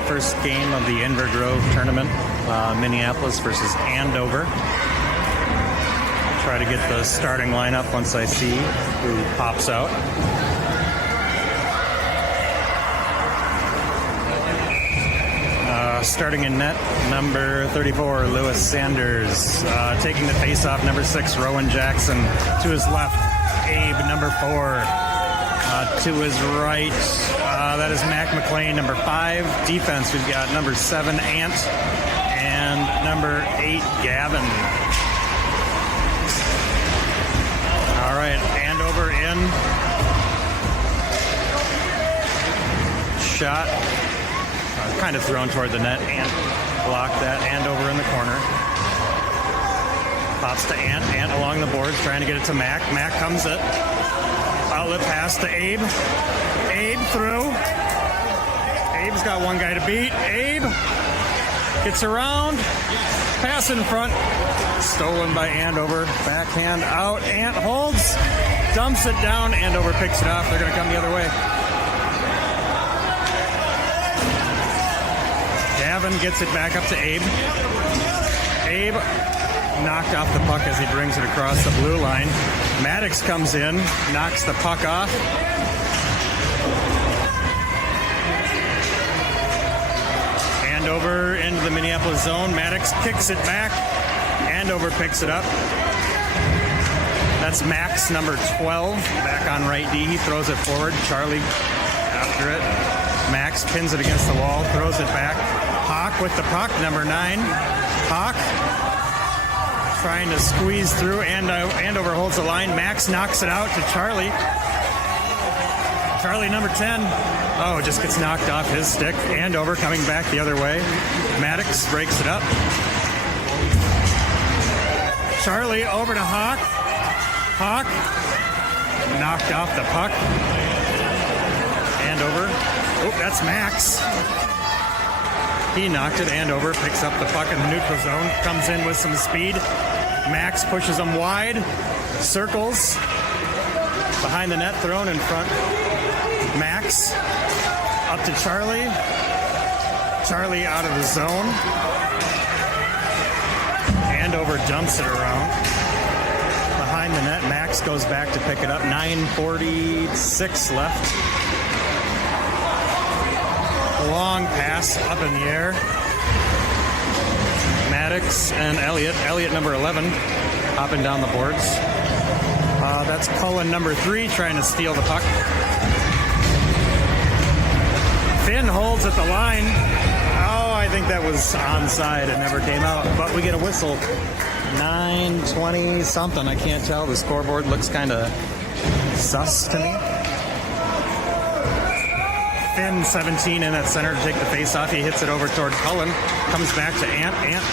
night, first game of the Inver Grove tournament, Minneapolis versus Andover. Try to get the starting lineup once I see who pops out. Starting in net, number 34, Lewis Sanders. Taking the face-off, number 6, Rowan Jackson. To his left, Abe, number 4. To his right, that is Mac McLean, number 5. Defense, we've got number 7, Ant, and number 8, Gavin. All right, Andover in. Shot. Kind of thrown toward the net. Ant blocked that. Andover in the corner. Pops to Ant. Ant along the boards, trying to get it to Mac. Mac comes it. Outlet pass to Abe. Abe through. Abe's got one guy to beat. Abe gets around. Pass in front. Stolen by Andover. Backhand out. Ant holds. Dumps it down. Andover picks it off. They're going to come the other way. Gavin gets it back up to Abe. Abe knocked off the puck as he brings it across the blue line. Maddox comes in, knocks the puck off. Andover into the Minneapolis zone. Maddox kicks it back. Andover picks it up. That's Max, number 12, back on right D. He throws it forward. Charlie after it. Max pins it against the wall, throws it back. Hawk with the puck, number 9. Hawk trying to squeeze through, and Andover holds the line. Max knocks it out to Charlie. Charlie, number 10. Oh, just gets knocked off his stick. Andover coming back the other way. Maddox breaks it up. Charlie over to Hawk. Hawk knocked off the puck. Andover. Oh, that's Max. He knocked it. Andover picks up the puck in the neutral zone. Comes in with some speed. Max pushes him wide. Circles. Behind the net, thrown in front. Max. Up to Charlie. Charlie out of the zone. Andover dumps it around. Behind the net, Max goes back to pick it up. 9:46 left. Long pass up in the air. Maddox and Elliott. Elliott, number 11, hopping down the boards. That's Cullen, number 3, trying to steal the puck. Finn holds at the line. Oh, I think that was onside. It never came out, but we get a whistle. 9:20 something. I can't tell. The scoreboard looks kind of sus to me. Finn, 17, in at center to take the face-off. He hits it over toward Cullen. Comes back to Ant. Ant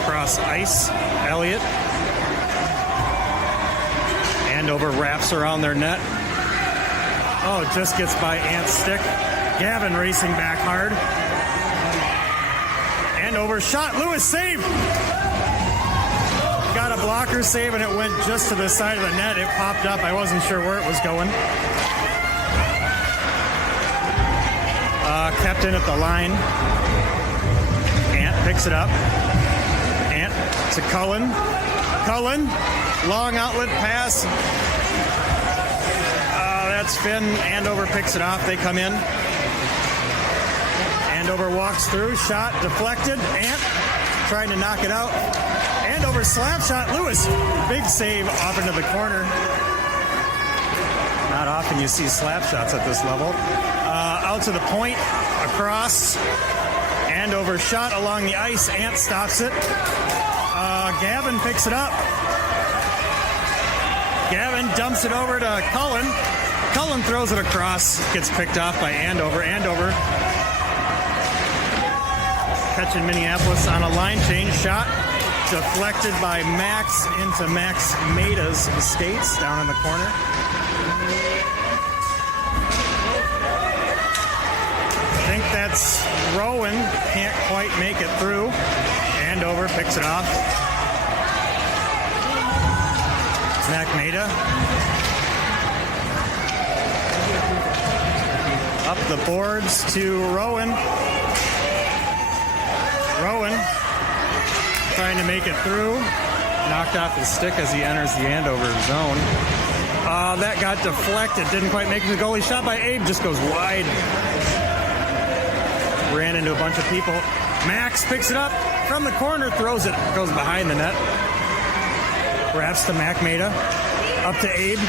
across ice. Elliott. Andover wraps around their net. Oh, just gets by Ant's stick. Gavin racing back hard. Andover shot. Lewis save. Got a blocker save, and it went just to the side of the net. It popped up. I wasn't sure where it was going. Kept in at the line. Ant picks it up. Ant to Cullen. Cullen, long outlet pass. That's Finn. Andover picks it off. They come in. Andover walks through. Shot deflected. Ant trying to knock it out. Andover slap shot. Lewis, big save off into the corner. Not often you see slap shots at this level. Out to the point, across. Andover shot along the ice. Ant stops it. Gavin picks it up. Gavin dumps it over to Cullen. Cullen throws it across. Gets picked off by Andover. Andover catching Minneapolis on a line change. Shot deflected by Max into Max Maida's skates down in the corner. I think that's Rowan. Can't quite make it through. Andover picks it off. Mac Maida. Up the boards to Rowan. to make it through. Knocked off his stick as he enters the Andover zone. That got deflected. Didn't quite make the goalie shot by Abe. Just goes wide. Ran into a bunch of people. Max picks it up from the corner, throws it. Goes behind the net. Wraps to Mac Maida. Up to Abe.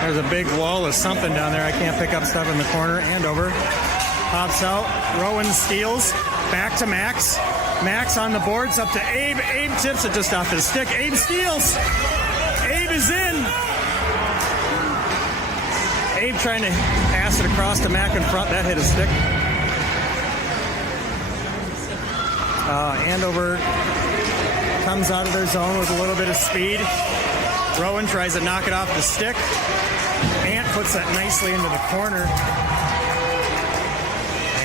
There's a big wall of something down there. I can't pick up stuff in the corner. Andover pops out. Rowan steals. Back to Max. Max on the boards. Up to Abe. Abe tips it just off his stick. Abe steals. Abe is in. Abe trying to pass it across to Mac in front. That hit his stick. Andover comes out of their zone with a little bit of speed. Rowan tries to knock it off the stick. Ant puts that nicely into the corner.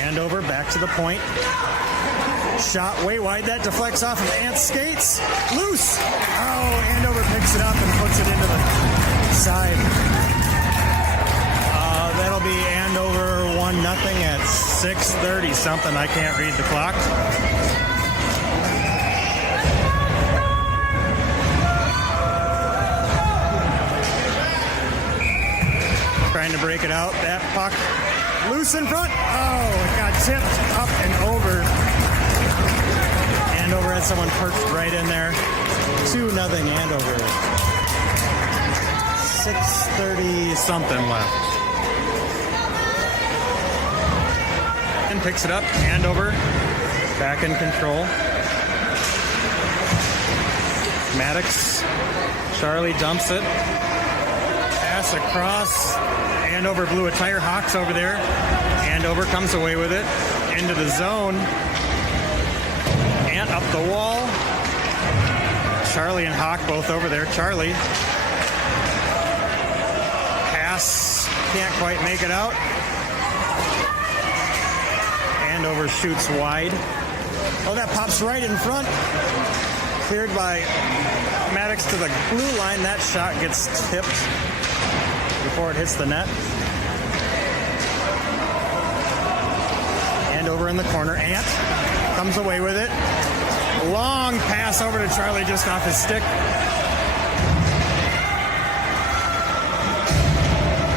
Andover back to the point. Shot way wide. That deflects off of Ant's skates. Loose. Oh, Andover picks it up and puts it into the side. That'll be Andover 1-0 at 6:30 something. I can't read the clock. Trying to break it out. That puck loose in front. Oh, it got tipped up and over. Andover had someone perched right in there. 2-0 Andover. 6:30 something left. And picks it up. Andover back in control. Maddox. Charlie dumps it. Pass across. Andover blew a tire. Hawks over there. Andover comes away with it. Into the zone. Ant up the wall. Charlie and Hawk both over there. Charlie. Pass. Can't quite make it out. Andover shoots wide. Oh, that pops right in front. Cleared by Maddox to the blue line. That shot gets tipped before it hits the net. Andover in the corner. Ant comes away with it. Long pass over to Charlie just off his stick.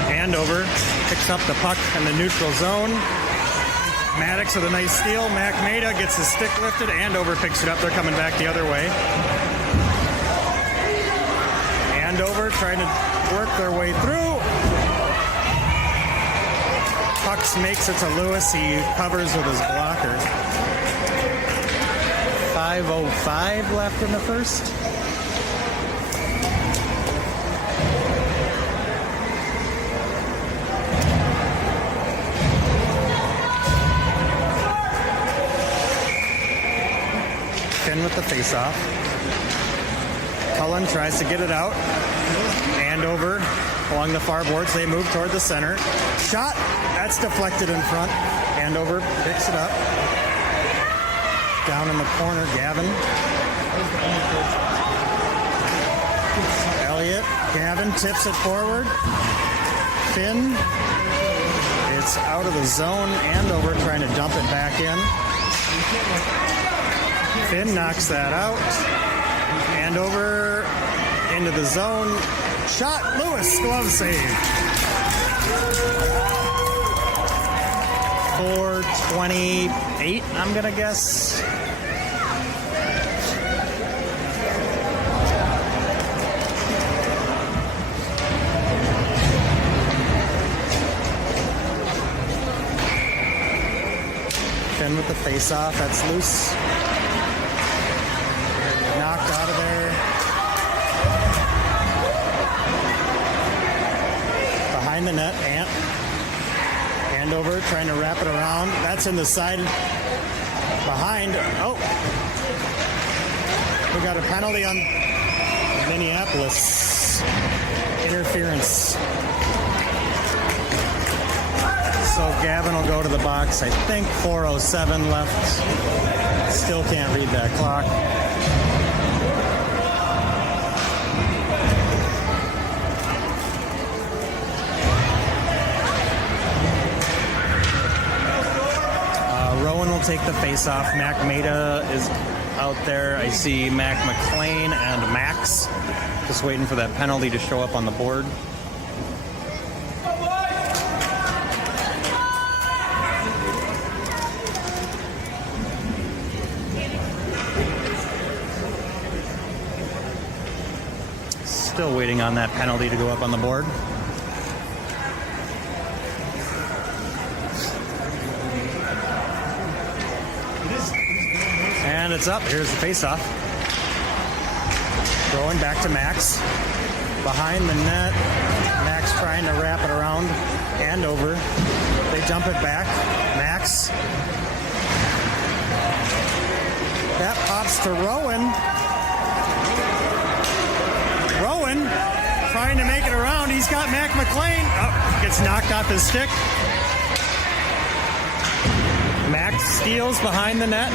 Andover picks up the puck in the neutral zone. Maddox with a nice steal. Mac Maida gets his stick lifted. Andover picks it up. They're coming back the other way. Andover trying to work their way through. Pucks makes it to Lewis. He covers with his blocker. 5:05 left in the first. Finn with the face-off. Cullen tries to get it out. Andover along the far boards. They move toward the center. Shot. That's deflected in front. Andover picks it up. Down in the corner, Gavin. Elliott. Gavin tips it forward. Finn. It's out of the zone. Andover trying to dump it back in. Finn knocks that out. Andover into the zone. Shot. Lewis. Glove save. 4:28, I'm going to guess. Finn with the face-off. That's loose. Knocked out of there. Behind the net, Ant. Andover trying to wrap it around. That's in the side behind. Oh. We got a penalty on Minneapolis. Interference. So Gavin will go to the box. I think 4:07 left. Still can't read that clock. Rowan will take the face-off. Mac Maida is out there. I see Mac McLean and Max just waiting for that penalty to show up on the board. Still waiting on that penalty to go up on the board. And it's up. Here's the face-off. Going back to Max. Behind the net. Max trying to wrap it around. Andover. They dump it back. Max. That pops to Rowan. Rowan trying to make it around. He's got Mac McLean. Oh, gets knocked off his stick. Max steals behind the net.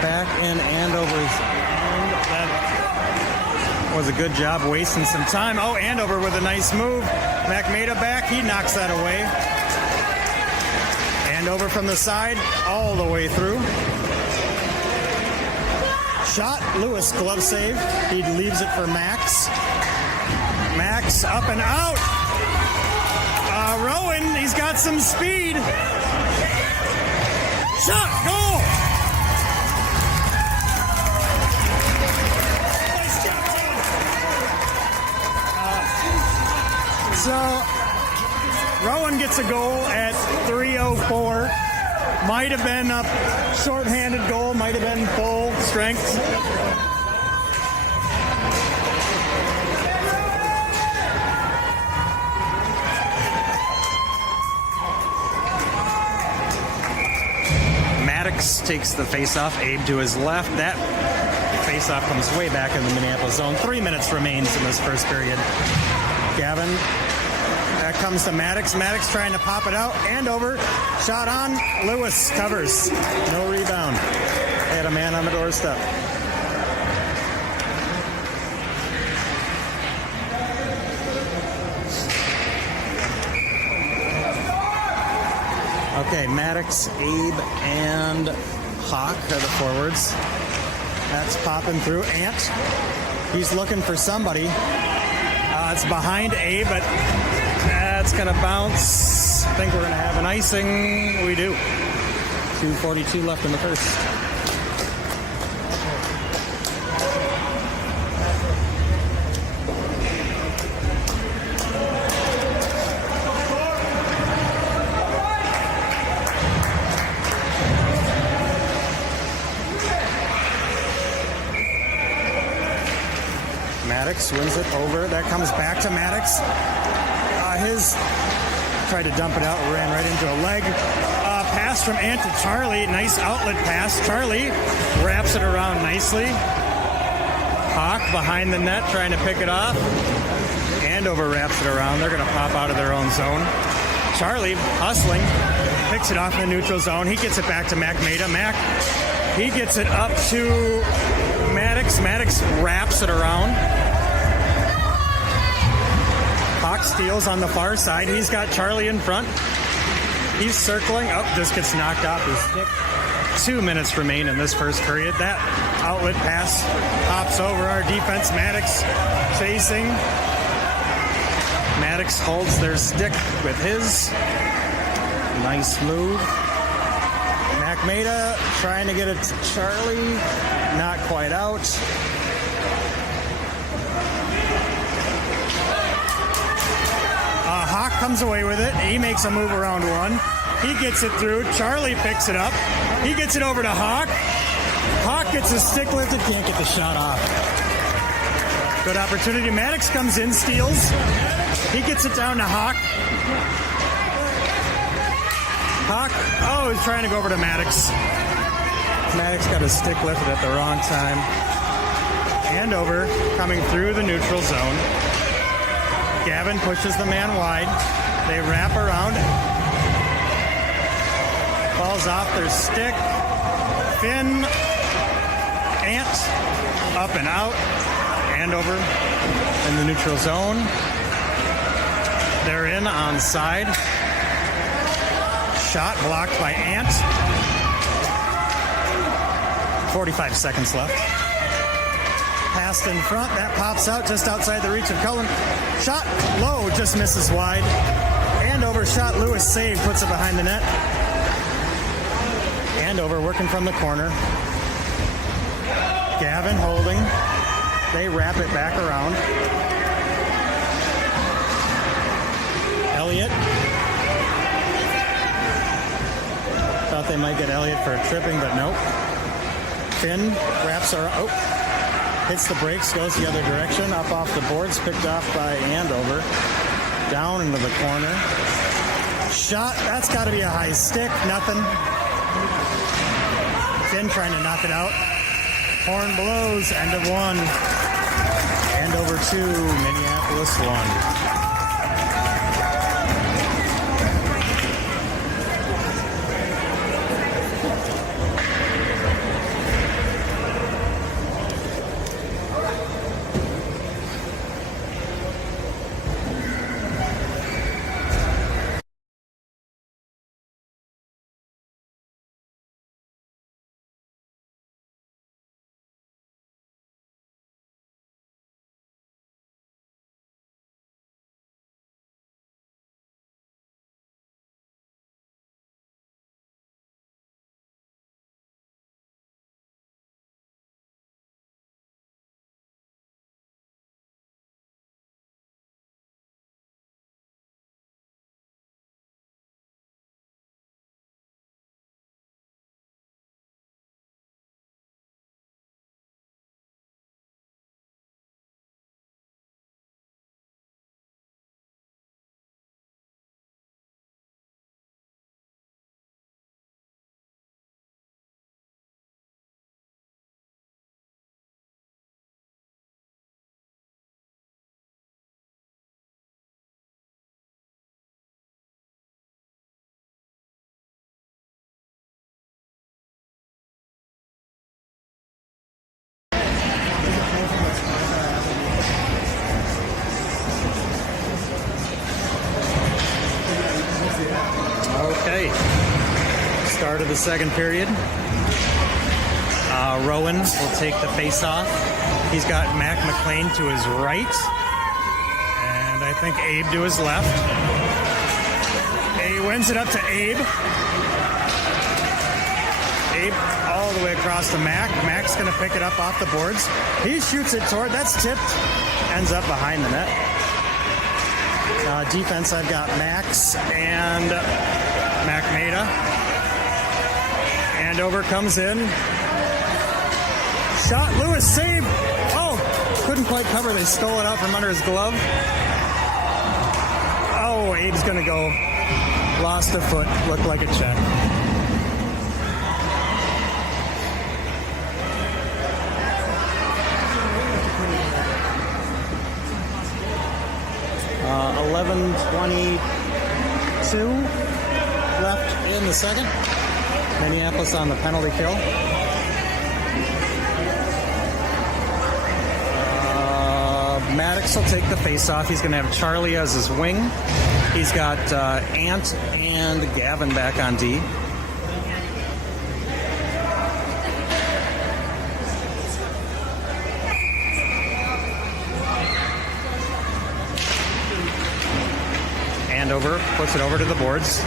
Back in Andover's end. That was a good job wasting some time. Oh, Andover with a nice move. Mac made it back. He knocks that away. Andover from the side all the way through. Shot. Lewis glove save. He leaves it for Max. Max up and out. Rowan, he's got some speed. Shot. Goal. So Rowan gets a goal at 3:04. Might have been a shorthanded goal, might have been full strength. Maddox takes the face-off. Abe to his left. That face-off comes way back in the Minneapolis zone. 3 minutes remains in this first period. Gavin. That comes to Maddox. Maddox trying to pop it out. Andover. Shot on. Lewis covers. No rebound. They had a man on the doorstep. Okay, Maddox, Abe, and Hawk are the forwards. That's popping through. Ant. He's looking for somebody. It's behind Abe, but that's going to bounce. I think we're going to have an icing. We do. 2:42 left in the first. Maddox wins it over. That comes back to Maddox. His tried to dump it out, ran right into a leg. Pass from Ant to Charlie. Nice outlet pass. Charlie wraps it around nicely. Hawk behind the net trying to pick it off. Andover wraps it around. They're going to pop out of their own zone. Charlie hustling. Picks it off in the neutral zone. He gets it back to Mac Maida. Mac, he gets it up to Maddox. Maddox wraps it around. Hawk steals on the far side. He's got Charlie in front. He's circling. Oh, this gets knocked off his stick. 2 minutes remain in this first period. That outlet pass hops over our defense. Maddox chasing. Maddox holds their stick with his. Nice move. Mac Maida trying to get it to Charlie. Not quite out. Hawk comes away with it. He makes a move around one. He gets it through. Charlie picks it up. He gets it over to Hawk. Hawk gets his stick lifted. Can't get the shot off. Good opportunity. Maddox comes in, steals. He gets it down to Hawk. Hawk, oh, he's trying to go over to Maddox. Maddox got his stick lifted at the wrong time. Andover coming through the neutral zone. Gavin pushes the man wide. They wrap around. Falls off their stick. Finn. Ant. Up and out. Andover in the neutral zone. They're in onside. shot blocked by Ant. 45 seconds left. Passed in front. That pops out just outside the reach of Cullen. Shot low, just misses wide. Andover shot. Lewis save, puts it behind the net. Andover working from the corner. Gavin holding. They wrap it back around. Elliott. Thought they might get Elliott for a tripping, but nope. Finn wraps her. Oh, hits the brakes, goes the other direction. Up off the boards, picked off by Andover. Down into the corner. Shot. That's got to be a high stick. Nothing. Finn trying to knock it out. Horn blows. End of one. Andover 2, Minneapolis 1. Okay, start of the second period. Rowan will take the face-off. He's got Mac McLean to his right, and I think Abe to his left. He wins it up to Abe. Abe all the way across to Mac. Mac's going to pick it up off the boards. He shoots it toward, that's tipped, ends up behind the net. Defense, I've got Max and Mac Maida. Andover comes in. Shot, Lewis, save. Oh, couldn't quite cover. They stole it out from under his glove. Oh, Abe's going to go. Lost a foot. Looked like a check. Uh, 11:22 left in the second. Minneapolis on the penalty kill. Maddox will take the face-off. He's going to have Charlie as his wing. He's got Ant and Gavin back on D. Andover puts it over to the boards.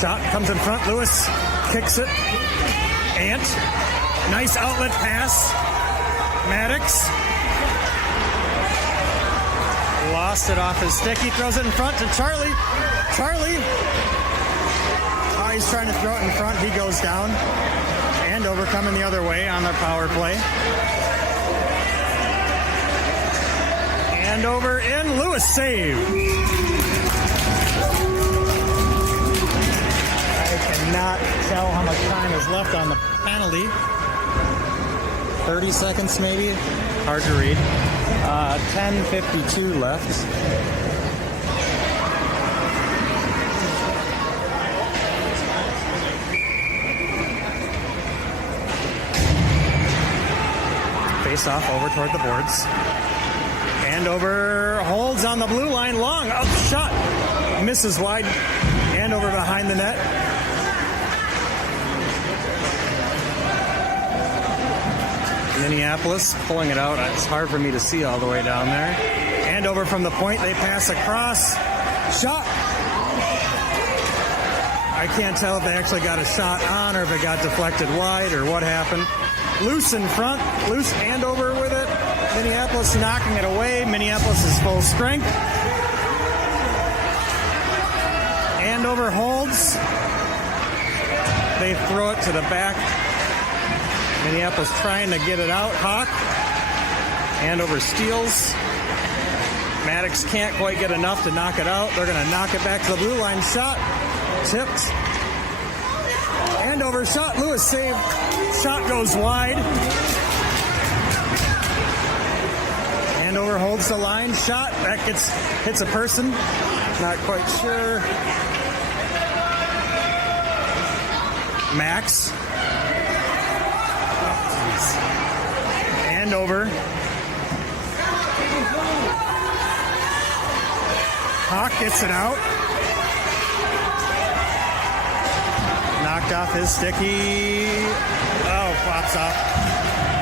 Shot comes in front. Lewis kicks it. Ant. Nice outlet pass. Maddox. Lost it off his stick. He throws it in front to Charlie. Charlie. Oh, he's trying to throw it in front. He goes down. Andover coming the other way on their power play. Andover in. Lewis save. I cannot tell how much time is left on the penalty. 30 seconds maybe? Hard to read. 10:52 left. Face off over toward the boards. Andover holds on the blue line long. Up shot. Misses wide. Andover behind the net. Minneapolis pulling it out. It's hard for me to see all the way down there. Andover from the point. They pass across. Shot. I can't tell if they actually got a shot on or if it got deflected wide or what happened. Loose in front. Loose Andover with it. Minneapolis knocking it away. Minneapolis is full strength. Andover holds. They throw it to the back. Minneapolis trying to get it out. Hawk. Andover steals. Maddox can't quite get enough to knock it out. They're going to knock it back to the blue line. Shot. Tipped. Andover shot. Lewis saved. Shot goes wide. Andover holds the line. Shot. That hits a person. Not quite sure. Max. Andover. Hawk gets it out. Knocked off his sticky. Oh, pops off.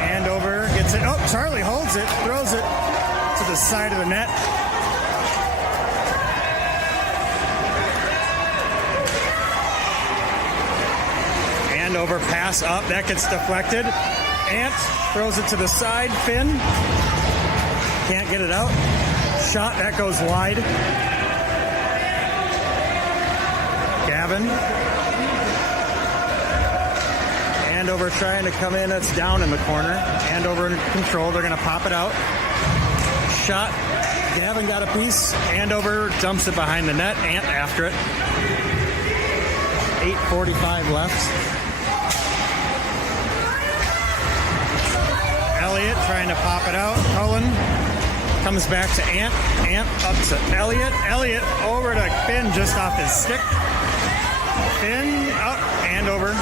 Andover gets it. Oh, Charlie holds it. Throws it to the side of the net. Andover pass up. That gets deflected. Ant throws it to the side. Finn can't get it out. Shot. That goes wide. Gavin. Andover trying to come in. It's down in the corner. Andover in control. They're going to pop it out. Shot. Gavin got a piece. Andover dumps it behind the net. Ant after it. 8:45 left. Elliott trying to pop it out. Cullen comes back to Ant. Ant up to Elliott. Elliott over to Finn just off his stick. Finn up. Andover.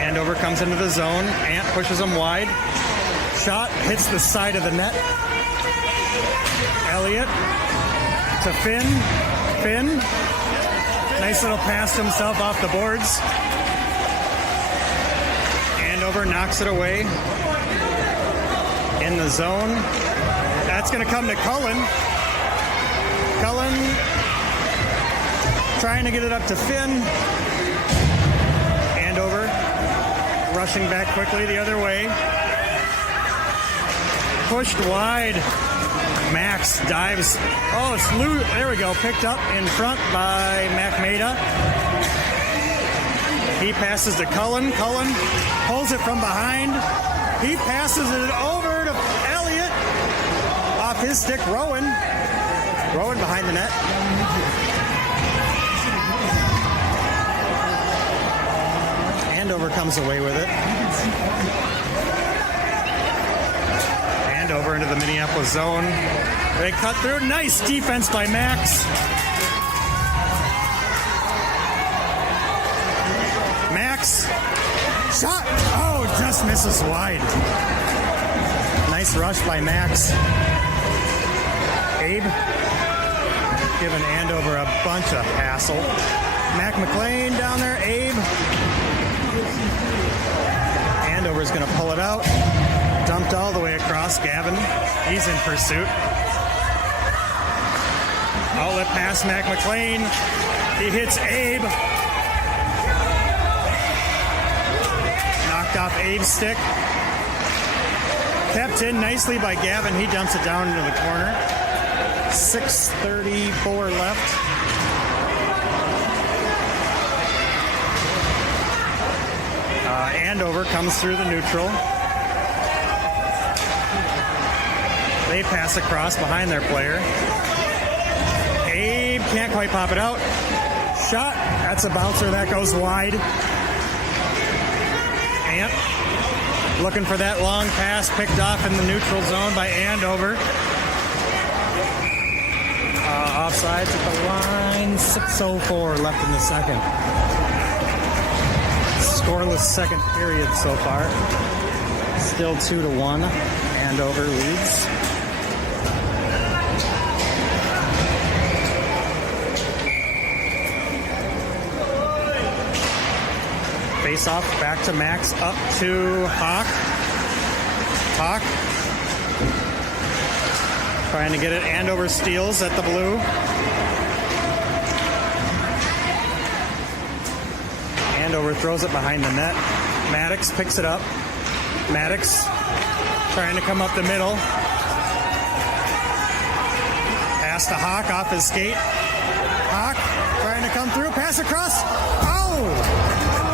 Andover comes into the zone. Ant pushes him wide. Shot hits the side of the net. Elliott to Finn. Finn. Nice little pass to himself off the boards. Andover knocks it away. In the zone. That's going to come to Cullen. Cullen trying to get it up to Finn. Andover rushing back quickly the other way. Pushed wide. Max dives. Oh, it's loose. There we go. Picked up in front by McMada. He passes to Cullen. Cullen pulls it from behind. He passes it over to Elliott. Off his stick, Rowan. Rowan behind the net. Andover comes away with it. Andover into the Minneapolis zone. They cut through. Nice defense by Max. Max. Shot. Oh, just misses wide. Nice rush by Max. Abe giving Andover a bunch of hassle. Mac McLean down there. Abe. Andover's going to pull it out. Dumped all the way across. Gavin. He's in pursuit. Outlet pass. Mac McLean. He hits Abe. Knocked off Abe's stick. Kept in nicely by Gavin. He dumps it down into the corner. 6:34 left. Andover comes through the neutral. They pass across behind their player. Abe can't quite pop it out. Shot. That's a bouncer. That goes wide. Ant looking for that long pass, picked off in the neutral zone by Andover. Offsides at the line. 6:04 left in the second. Scoreless second period so far. Still 2-1. Andover leads. Face off, back to Max, up to Hawk. Hawk. Trying to get it. Andover steals at the blue. Andover throws it behind the net. Maddox picks it up. Maddox trying to come up the middle. Pass to Hawk off his skate. Hawk trying to come through. Pass across. Oh!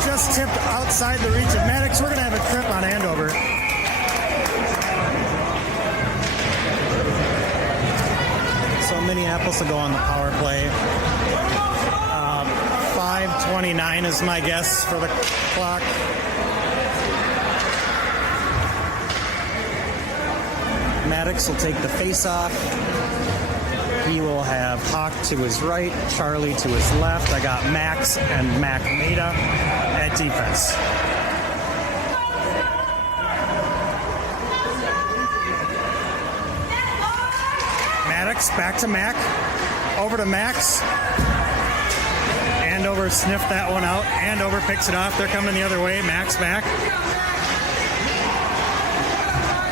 Just tipped outside the reach of Maddox. We're going to have a trip on Andover. So Minneapolis will go on the power play. 5:29 is my guess for the clock. Maddox will take the face off. He will have Hawk to his right, Charlie to his left. I got Max and Mac Meda at defense. Maddox back to Mac. Over to Max. Andover sniffed that one out. Andover picks it off. They're coming the other way. Max back.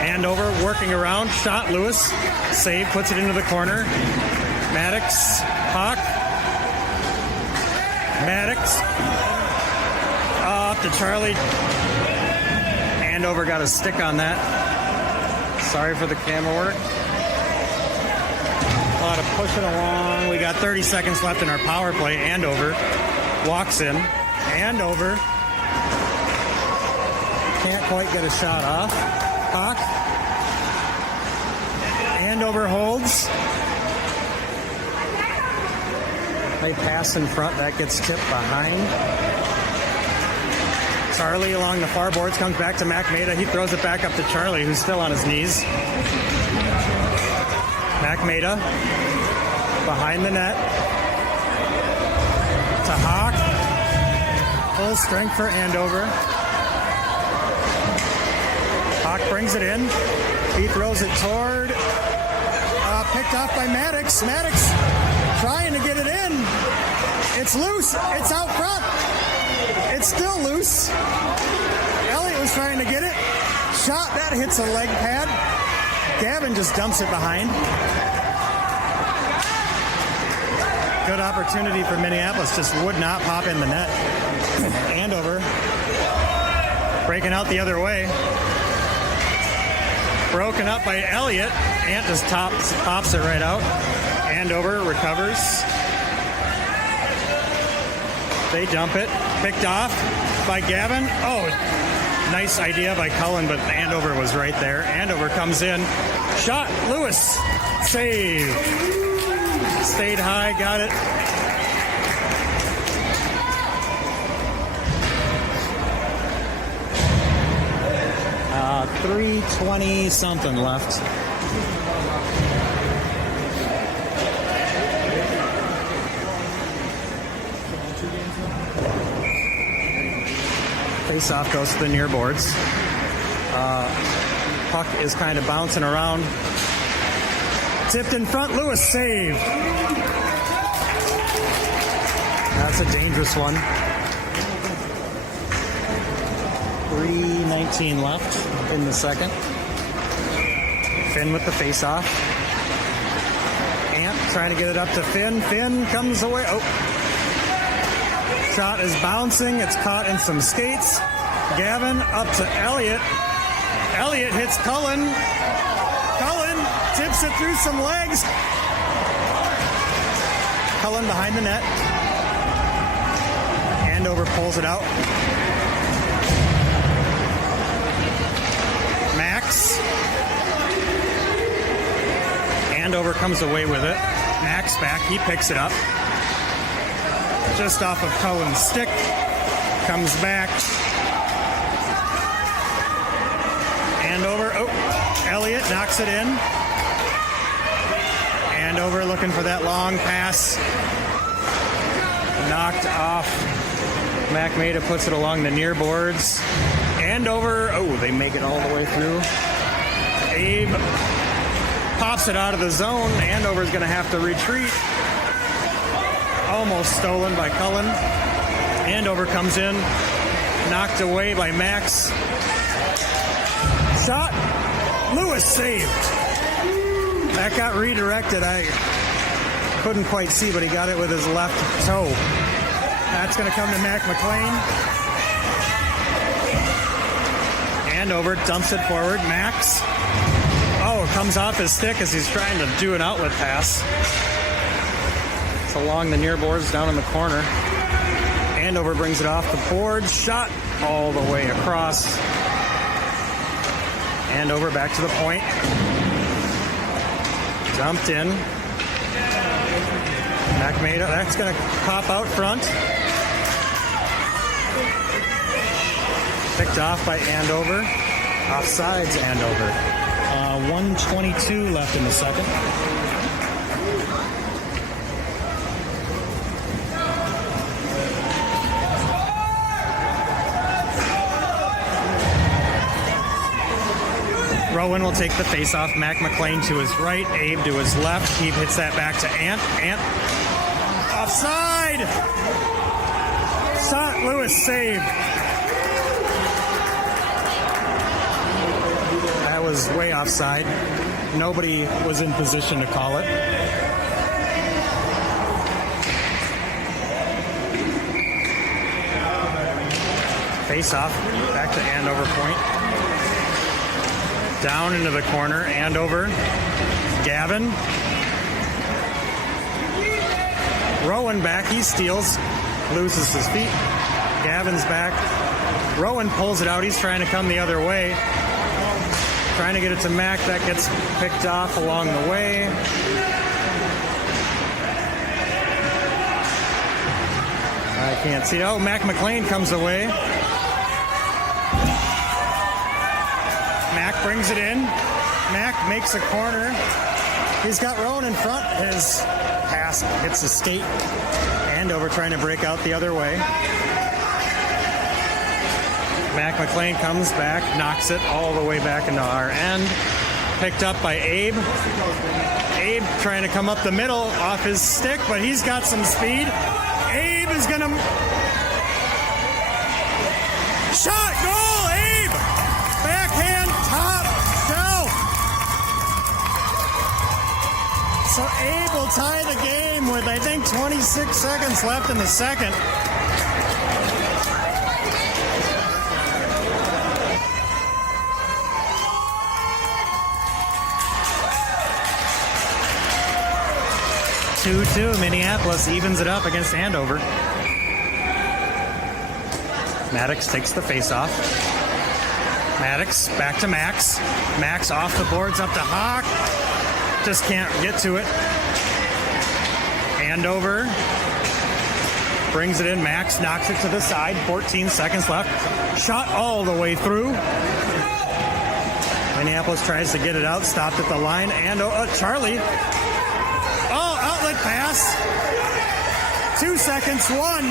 Andover working around. Shot Lewis. Save. Puts it into the corner. Maddox. Hawk. Maddox. Up to Charlie. Andover got a stick on that. Sorry for the camera work. A lot of pushing along. We got 30 seconds left in our power play. Andover walks in. Andover can't quite get a shot off. Hawk. Andover holds. They pass in front. That gets tipped behind. Charlie along the far boards comes back to Mac Meda. He throws it back up to Charlie, who's still on his knees. Mac Meda behind the net to Hawk. Full strength for Andover. Hawk brings it in. He throws it toward. Picked off by Maddox. Maddox trying to get it in. It's loose. It's out front. It's still loose. Elliott was trying to get it. Shot. That hits a leg pad. Gavin just dumps it behind. Good opportunity for Minneapolis. Just would not pop in the net. Andover breaking out the other way. Broken up by Elliott. Ant just pops it right out. Andover recovers. They dump it. Picked off by Gavin. Oh, nice idea by Cullen, but Andover was right there. Andover comes in. Shot. Lewis. Save. Stayed high. Got it. .320 something left. Face off goes to the near boards. Puck is kind of bouncing around. Tipped in front. Lewis saved. That's a dangerous one. 3:19 left in the second. Finn with the face-off. Ant trying to get it up to Finn. Finn comes away. Oh. Shot is bouncing. It's caught in some skates. Gavin up to Elliott. Elliott hits Cullen. Cullen tips it through some legs. Cullen behind the net. Andover pulls it out. Max. Andover comes away with it. Max back. He picks it up. Just off of Cullen's stick. Comes back. Andover. Oh, Elliott knocks it in. Andover looking for that long pass. Knocked off. Mac Meda puts it along the near boards. Andover. Oh, they make it all the way through. Abe pops it out of the zone. Andover's going to have to retreat. Almost stolen by Cullen. Andover comes in. knocked away by Max. Shot. Lewis saved. That got redirected. I couldn't quite see, but he got it with his left toe. That's going to come to Mac McLean. Andover dumps it forward. Max. Oh, comes off his stick as he's trying to do an outlet pass. It's along the near boards down in the corner. Andover brings it off the board. Shot all the way across. Andover back to the point. Dumped in. Mac made it. That's going to pop out front. Picked off by Andover. Offsides Andover. 1:22 left in the second. Rowan will take the face-off. Mac McLean to his right. Abe to his left. He hits that back to Ant. Ant. Offside! Shot. Lewis saved. That was way offside. Nobody was in position to call it. Face-off. Back to Andover point. Down into the corner, Andover. Gavin. Rowan back, he steals, loses his feet. Gavin's back. Rowan pulls it out, he's trying to come the other way. Trying to get it to Mac, that gets picked off along the way. I can't see. Oh, Mac McLean comes away. Mac brings it in. Mac makes a corner. He's got Rowan in front. His pass hits the skate. Andover trying to break out the other way. Mac McLean comes back, knocks it all the way back into our end. Picked up by Abe. Abe trying to come up the middle off his stick, but he's got some speed. Abe is going to... Shot! Goal! Abe! Backhand, top, shelf. So Abe will tie the game with, I think, 26 seconds left in the second. Two-two. Minneapolis evens it up against Andover. Maddox takes the face-off. Maddox back to Max. Max off the boards up to Hawk. Just can't get to it. Andover brings it in. Max knocks it to the side. 14 seconds left. Shot all the way through. Minneapolis tries to get it out. Stopped at the line. And Charlie. Oh, outlet pass. 2 seconds. 1.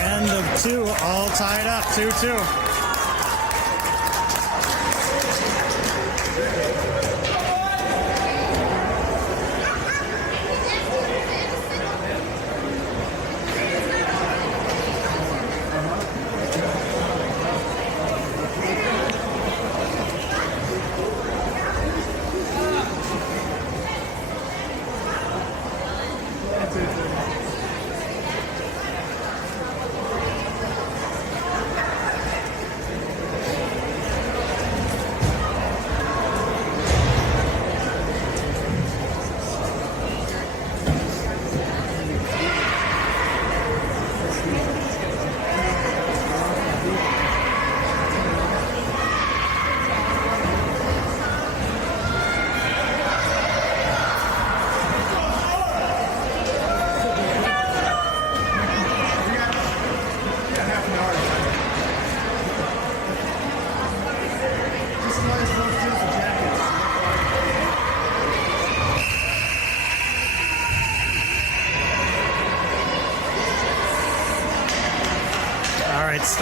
End of 2. All tied up. 2-2.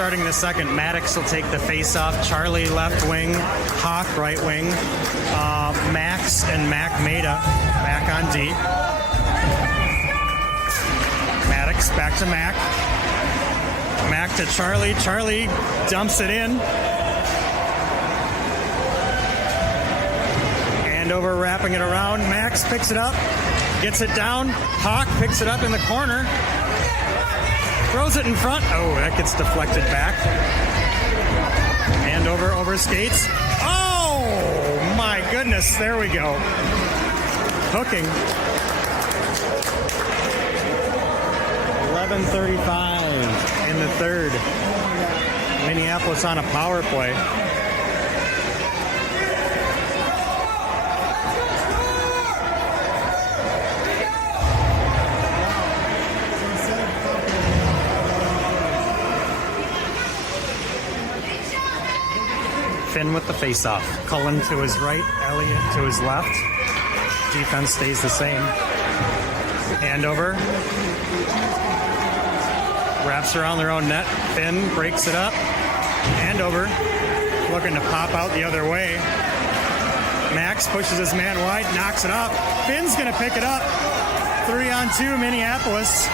starting the second. Maddox will take the face-off. Charlie left wing, Hawk right wing. Max and Mac Maida back on D. Maddox back to Mac. Mac to Charlie. Charlie dumps it in. Andover wrapping it around. Max picks it up. Gets it down. Hawk picks it up in the corner. Throws it in front. Oh, that gets deflected back. Andover over skates. Oh, my goodness. There we go. Hooking. 11:35 in the third. Minneapolis on a power play. Finn with the face-off. Cullen to his right, Elliott to his left. Defense stays the same. Andover wraps around their own net. Finn breaks it up. Andover looking to pop out the other way. Max pushes his man wide, knocks it up. Finn's going to pick it up. 3-on-2 Minneapolis.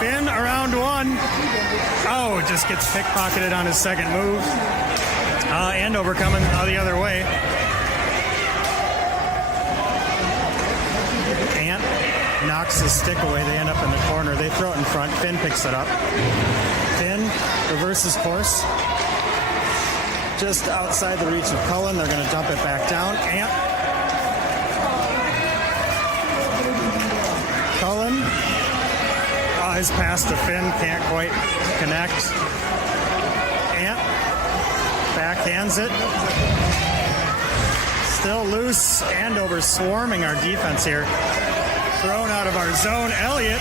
Finn around one. Oh, just gets pickpocketed on his second move. Andover coming the other way. Ant knocks his stick away. They end up in the corner. They throw it in front. Finn picks it up. Finn reverses course. Just outside the reach of Cullen. They're going to dump it back down. Ant. Cullen. His pass to Finn can't quite connect. Ant backhands it. Still loose. Andover swarming our defense here. Thrown out of our zone. Elliott.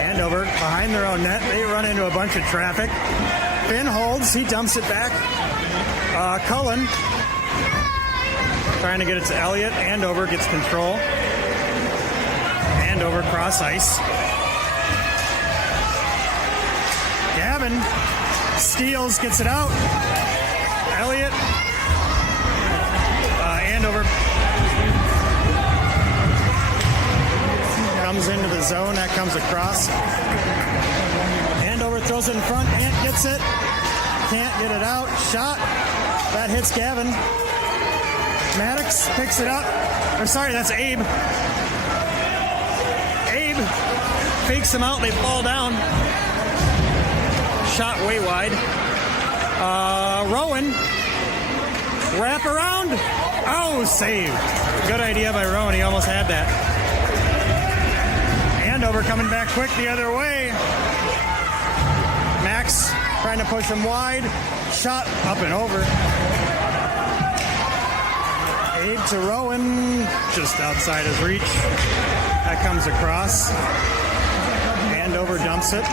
Andover behind their own net. They run into a bunch of traffic. Finn holds. He dumps it back. Cullen trying to get it to Elliott. Andover gets control. Andover cross ice. Gavin steals, gets it out. Elliott. Andover comes into the zone. That comes across. Andover throws it in front. Ant gets it. Can't get it out. Shot. That hits Gavin. Maddox picks it up. Or sorry, that's Abe. Abe fakes them out. They fall down. Shot way wide. Rowan. Wrap around. Oh, save. Good idea by Rowan. He almost had that. Andover coming back quick the other way. Max trying to push him wide. Shot up and over. Abe to Rowan. Just outside his reach. That comes across. Andover dumps it.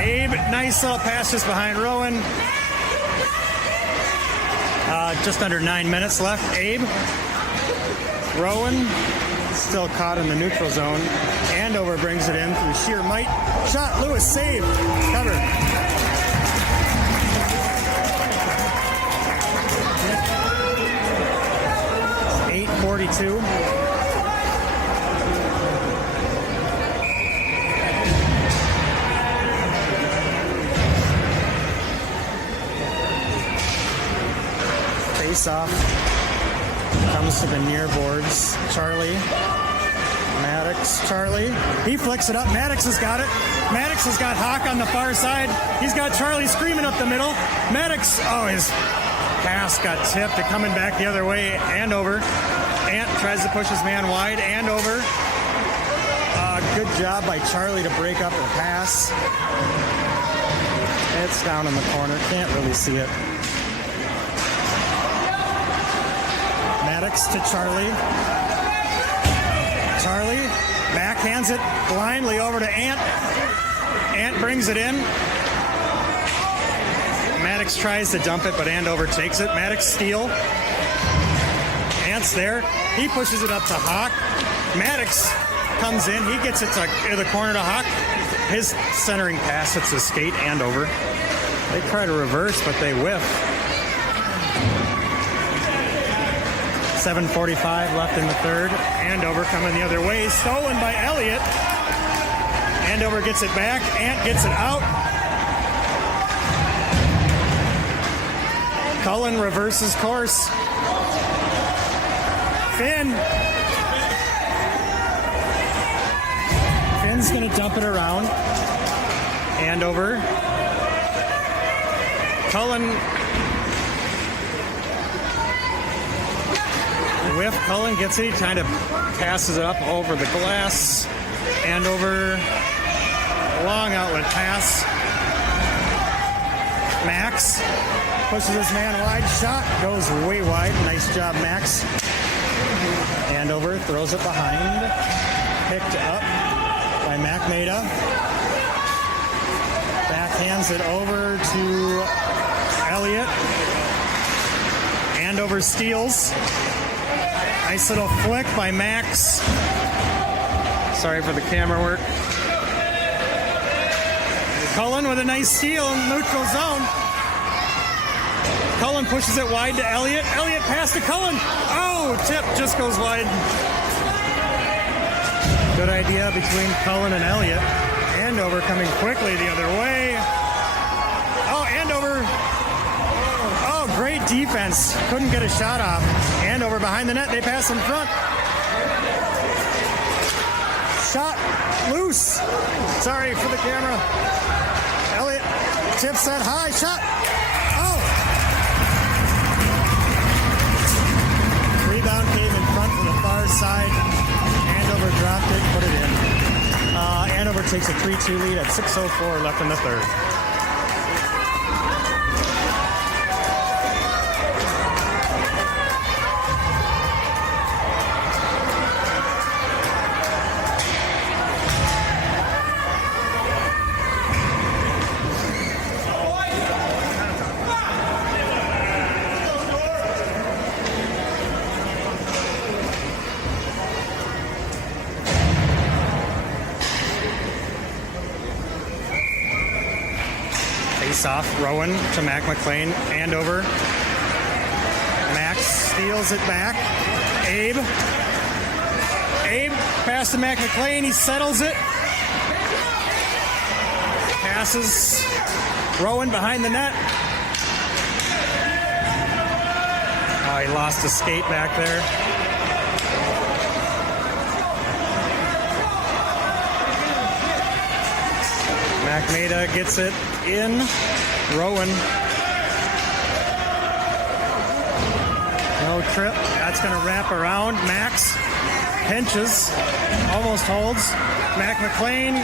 Abe, nice little pass just behind Rowan. Just under 9 minutes left. Abe. Rowan still caught in the neutral zone. Andover brings it in through sheer might. Shot, Lewis, save. Cover. .842. Face-off comes to the near boards. Charlie, Maddox, Charlie. He flicks it up. Maddox has got it. Maddox has got Hawk on the far side. He's got Charlie screaming up the middle. Maddox, his pass got tipped. They're coming back the other way. Andover. Ant tries to push his man wide. Andover. Good job by Charlie to break up the pass. It's down in the corner. Can't really see it. Maddox to Charlie. Charlie backhands it blindly over to Ant. Ant brings it in. Maddox tries to dump it, but Andover takes it. Maddox steal. chance there. He pushes it up to Hawk. Maddox comes in. He gets it to the corner to Hawk. His centering pass hits the skate Andover. They try to reverse, but they whiff. 7:45 left in the third. Andover coming the other way. Stolen by Elliott. Andover gets it back. Ant gets it out. Cullen reverses course. Finn's going to dump it around. Andover. Cullen. Whiff. Cullen gets it. He kind of passes it up over the glass. Andover. Long outlet pass. Max pushes his man wide. Shot goes way wide. Nice job, Max. Andover throws it behind. Picked up by McMada. Backhands it over to Elliott. Andover steals. Nice little flick by Max. Sorry for the camera work. Cullen with a nice steal in neutral zone. Cullen pushes it wide to Elliott. Elliott pass to Cullen. Oh, tip just goes wide. Good idea between Cullen and Elliott. Andover coming quickly the other way. Oh, Andover. Oh, great defense. Couldn't get a shot off. Andover behind the net. They pass in front. Shot loose. Sorry for the camera. Elliott tips that high. Shot. Oh. Rebound came in front from the far side. Andover dropped it, put it in. Andover takes a 3-2 lead at 6:04 left in the third. Off Rowan to Mac McLean. Andover. Max steals it back. Abe pass to Mac McLean. He settles it. Passes Rowan behind the net. Oh, he lost a skate back there. McMada gets it in. Rowan. No trip. That's going to wrap around. Max pinches. Almost holds. Mac McLean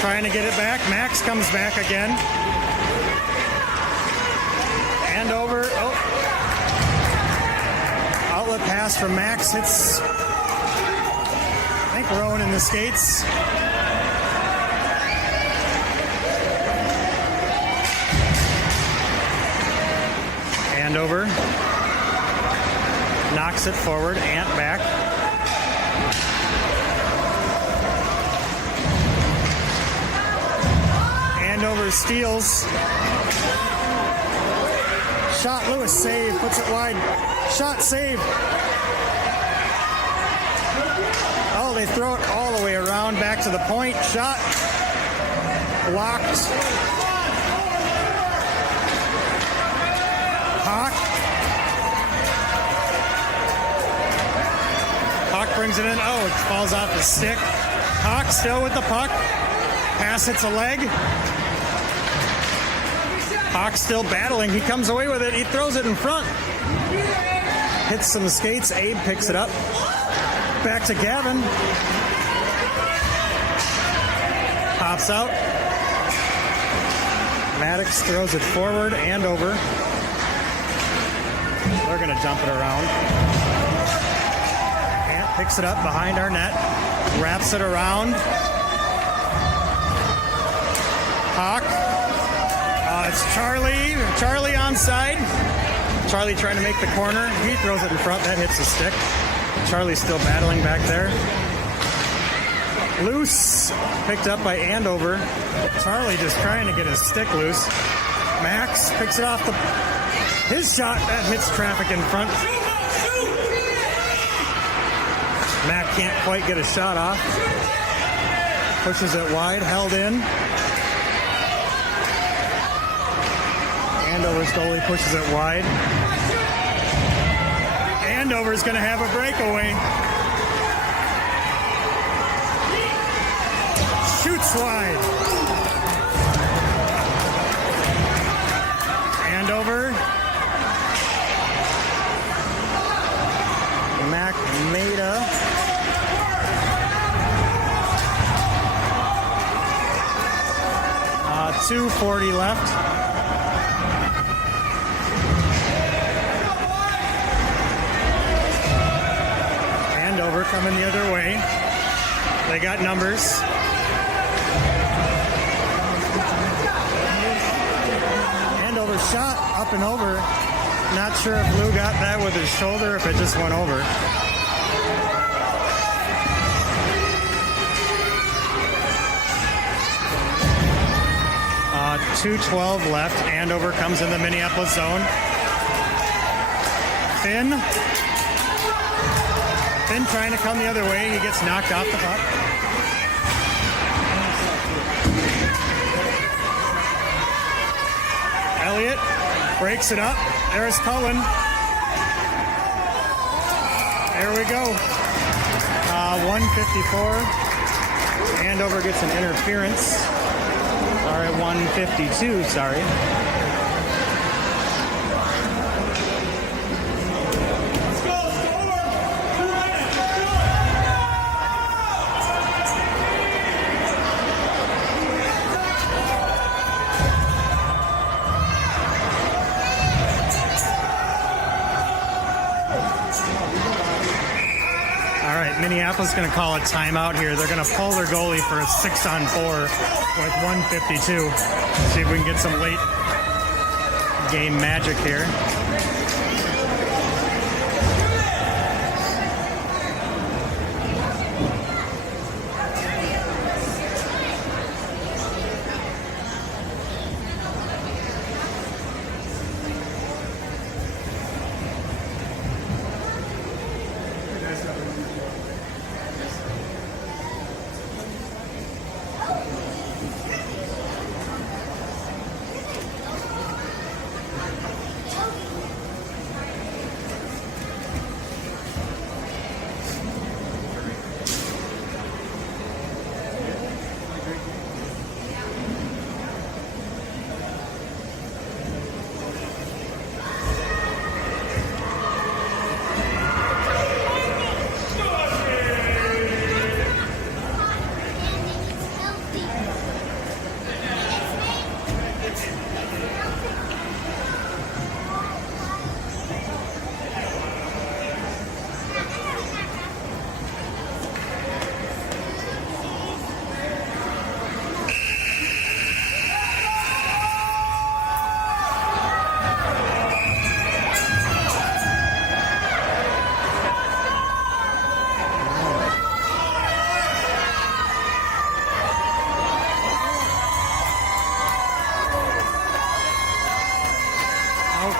trying to get it back. Max comes back again. Andover. Oh. Outlet pass from Max. Hits, I think, Rowan in the skates. Andover knocks it forward. Ant back. Andover steals. Shot Lewis, save, puts it wide. Shot, save. Oh, they throw it all the way around back to the point. Shot blocked. Hawk brings it in. Oh, it falls off the stick. Hawk still with the puck. Pass hits a leg. Hawk still battling. He comes away with it. He throws it in front. Hits some skates. Abe picks it up. Back to Gavin. Pops out. Maddox throws it forward and over. They're going to dump it around. Ant picks it up behind our net. Wraps it around. Hawk. It's Charlie. Charlie onside. Charlie trying to make the corner. He throws it in front. That hits the stick. Charlie's still battling back there. Loose. Picked up by Andover. Charlie just trying to get his stick loose. Max picks it off his shot. That hits traffic in front. Mac can't quite get a shot off. Pushes it wide. Held in. Andover's goalie pushes it wide. Andover's going to have a breakaway. Shoots wide. Andover. Mac Maida. 2:40 left. Andover coming the other way. They got numbers. Andover shot up and over. Not sure if Lou got that with his shoulder, if it just went over. .212 left. Andover comes in the Minneapolis zone. Finn trying to come the other way. He gets knocked off the puck. Elliott breaks it up. There's Cullen. There we go. 154. Andover gets an interference. Or at 152, sorry. All right, Minneapolis is going to call a timeout here. They're going to pull their goalie for a 6-on-4 with 152. See if we can get some late game magic here.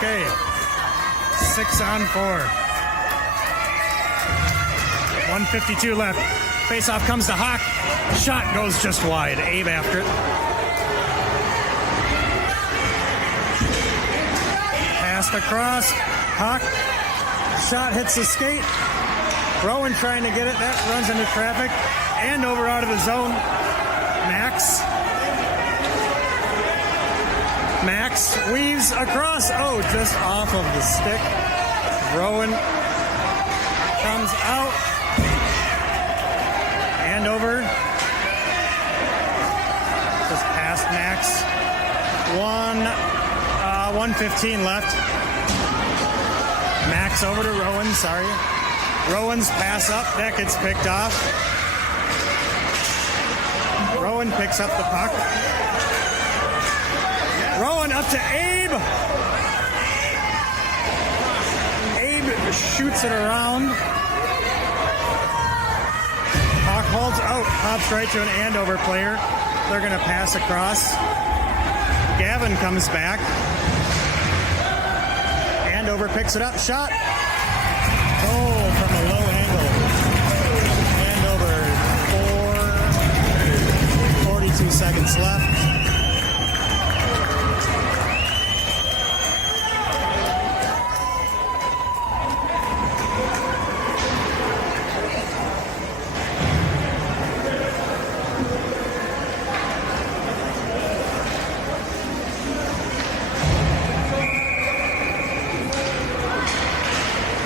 Okay, 6-on-4. 152 left. Face-off comes to Hawk. Shot goes just wide. Abe after it. Passed across. Hawk. Shot hits the skate. Rowan trying to get it. That runs into traffic. Andover out of the zone. Max weaves across. Oh, just off of the stick. Rowan comes out. Andover just past Max. 1:15 left. Max over to Rowan, sorry. Rowan's pass up. That gets picked off. Rowan picks up the puck. Rowan up to Abe. shoots it around. Hawk holds out, pops right to an Andover player. They're going to pass across. Gavin comes back. Andover picks it up. Shot. Oh, from a low angle. Andover, 42 seconds left.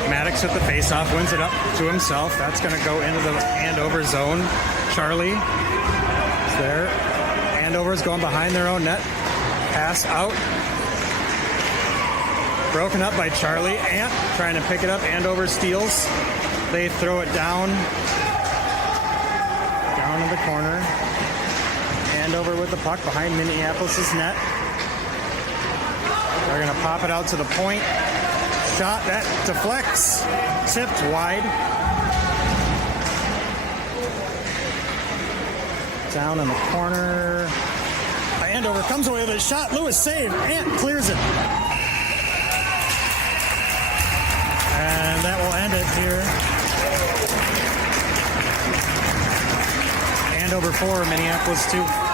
Maddox with the face-off, wins it up to himself. That's going to go into the Andover zone. Charlie is there. Andover's going behind their own net. Pass out. Broken up by Charlie. Ant trying to pick it up. Andover steals. They throw it down. Down in the corner. Andover with the puck behind Minneapolis' net. They're going to pop it out to the point. Shot that deflects, tipped wide. Down in the corner. Andover comes away with a shot. Lewis save. Ant clears it. And that will end it here. Andover 4, Minneapolis 2.